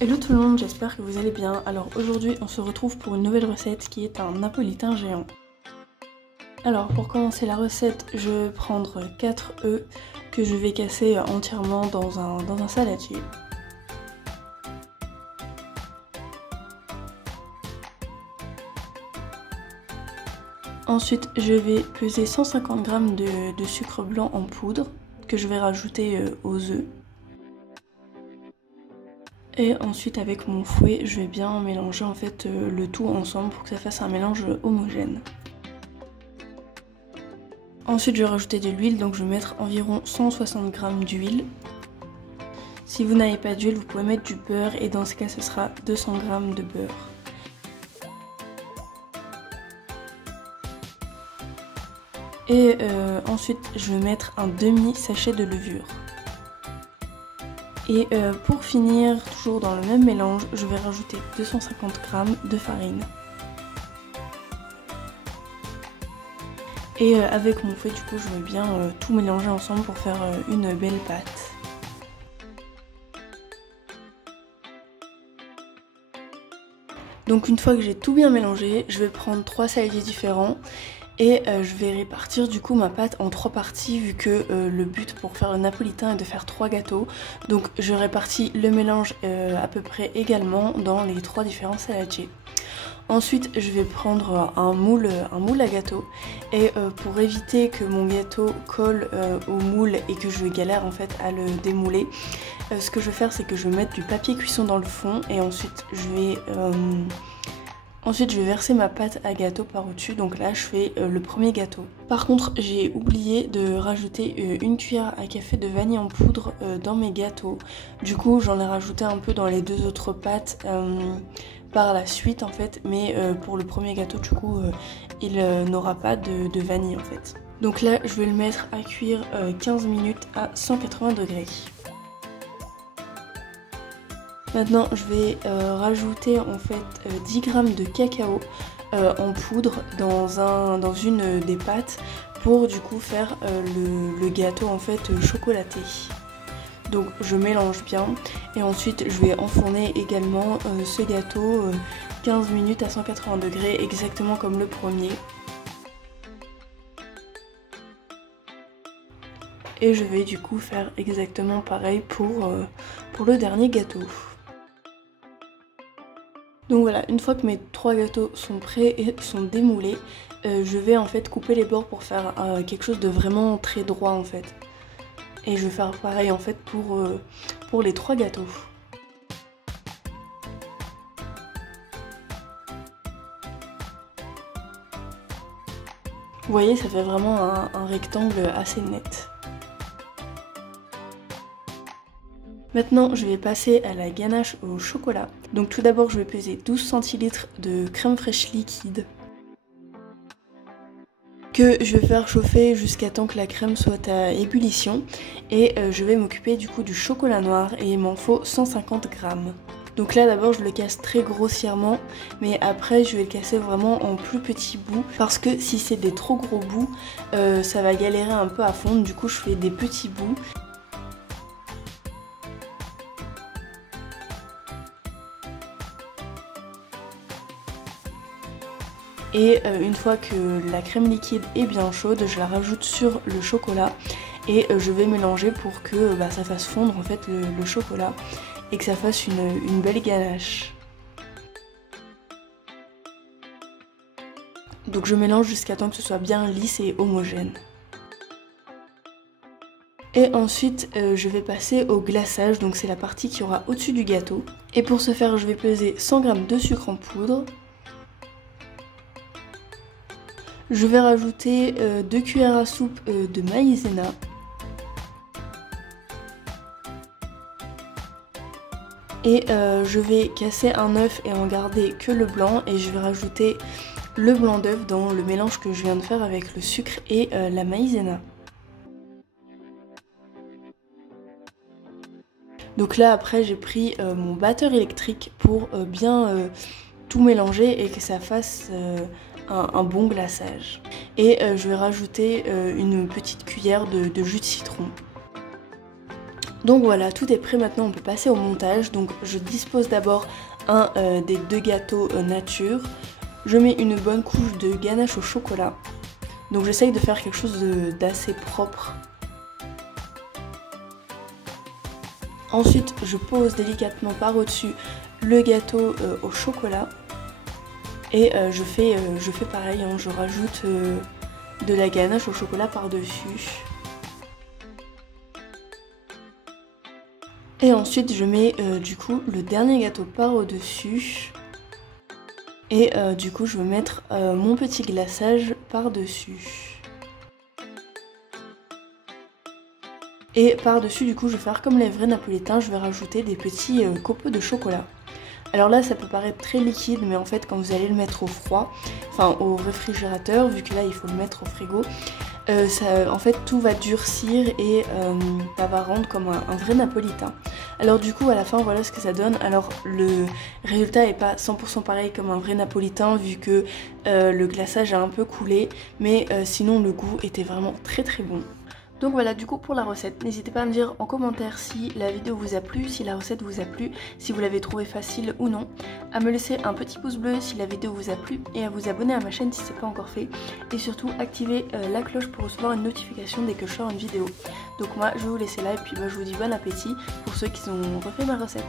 Hello tout le monde, j'espère que vous allez bien. Alors aujourd'hui on se retrouve pour une nouvelle recette qui est un napolitain géant. Alors pour commencer la recette, je vais prendre 4 œufs que je vais casser entièrement dans un saladier. Ensuite je vais peser 150 g de sucre blanc en poudre que je vais rajouter aux œufs. Et ensuite avec mon fouet, je vais bien mélanger en fait le tout ensemble pour que ça fasse un mélange homogène. Ensuite je vais rajouter de l'huile, donc je vais mettre environ 160 g d'huile. Si vous n'avez pas d'huile, vous pouvez mettre du beurre et dans ce cas ce sera 200 g de beurre. Et ensuite je vais mettre un demi sachet de levure. Et pour finir, toujours dans le même mélange, je vais rajouter 250 g de farine. Et avec mon fouet, du coup, je vais bien tout mélanger ensemble pour faire une belle pâte. Donc une fois que j'ai tout bien mélangé, je vais prendre 3 saladiers différents. Et je vais répartir du coup ma pâte en 3 parties vu que le but pour faire le napolitain est de faire 3 gâteaux. Donc je répartis le mélange à peu près également dans les 3 différents saladiers. Ensuite je vais prendre un moule à gâteau et pour éviter que mon gâteau colle au moule et que je galère en fait à le démouler, ce que je vais faire c'est que je vais mettre du papier cuisson dans le fond et ensuite je vais verser ma pâte à gâteau par au-dessus, donc là je fais le premier gâteau. Par contre j'ai oublié de rajouter une cuillère à café de vanille en poudre dans mes gâteaux. Du coup j'en ai rajouté un peu dans les 2 autres pâtes par la suite en fait, mais pour le premier gâteau du coup il n'aura pas de vanille en fait. Donc là je vais le mettre à cuire 15 minutes à 180 degrés. Maintenant je vais rajouter en fait 10 g de cacao en poudre dans une des pâtes pour du coup faire le gâteau en fait chocolaté. Donc je mélange bien et ensuite je vais enfourner également ce gâteau 15 minutes à 180 degrés exactement comme le premier. Et je vais du coup faire exactement pareil pour le dernier gâteau. Donc voilà, une fois que mes 3 gâteaux sont prêts et sont démoulés, je vais en fait couper les bords pour faire quelque chose de vraiment très droit en fait. Et je vais faire pareil en fait pour les 3 gâteaux. Vous voyez, ça fait vraiment un rectangle assez net. Maintenant, je vais passer à la ganache au chocolat. Donc tout d'abord, je vais peser 12 centilitres de crème fraîche liquide que je vais faire chauffer jusqu'à temps que la crème soit à ébullition. Et je vais m'occuper du coup du chocolat noir et il m'en faut 150 g. Donc là d'abord je le casse très grossièrement, mais après je vais le casser vraiment en plus petits bouts parce que si c'est des trop gros bouts, ça va galérer un peu à fondre. Du coup je fais des petits bouts. Et une fois que la crème liquide est bien chaude, je la rajoute sur le chocolat et je vais mélanger pour que ça fasse fondre en fait le chocolat et que ça fasse une belle ganache. Donc je mélange jusqu'à temps que ce soit bien lisse et homogène. Et ensuite je vais passer au glaçage, donc c'est la partie qui aura au-dessus du gâteau. Et pour ce faire je vais peser 100 g de sucre en poudre. Je vais rajouter 2 cuillères à soupe de maïzena. Et je vais casser un œuf et en garder que le blanc et je vais rajouter le blanc d'œuf dans le mélange que je viens de faire avec le sucre et la maïzena. Donc là après j'ai pris mon batteur électrique pour bien tout mélanger et que ça fasse un bon glaçage. Et je vais rajouter une petite cuillère de jus de citron. Donc voilà, tout est prêt maintenant, on peut passer au montage. Donc je dispose d'abord un des 2 gâteaux nature. Je mets une bonne couche de ganache au chocolat. Donc j'essaye de faire quelque chose d'assez propre. Ensuite, je pose délicatement par au-dessus le gâteau au chocolat. Et je fais pareil, hein, je rajoute de la ganache au chocolat par-dessus. Et ensuite je mets du coup le dernier gâteau par au-dessus. Et du coup je vais mettre mon petit glaçage par-dessus. Et par-dessus du coup je vais faire comme les vrais napolitains, je vais rajouter des petits copeaux de chocolat. Alors là ça peut paraître très liquide, mais en fait quand vous allez le mettre au froid, enfin au réfrigérateur, vu que là il faut le mettre au frigo, en fait tout va durcir et ça va rendre comme un vrai napolitain. Alors du coup à la fin voilà ce que ça donne. Alors le résultat est pas 100% pareil comme un vrai napolitain vu que le glaçage a un peu coulé, mais sinon le goût était vraiment très très bon. Donc voilà du coup pour la recette, n'hésitez pas à me dire en commentaire si la vidéo vous a plu, si la recette vous a plu, si vous l'avez trouvée facile ou non, à me laisser un petit pouce bleu si la vidéo vous a plu et à vous abonner à ma chaîne si ce n'est pas encore fait, et surtout activer la cloche pour recevoir une notification dès que je sors une vidéo. Donc moi je vais vous laisser là et puis je vous dis bon appétit pour ceux qui ont refait ma recette.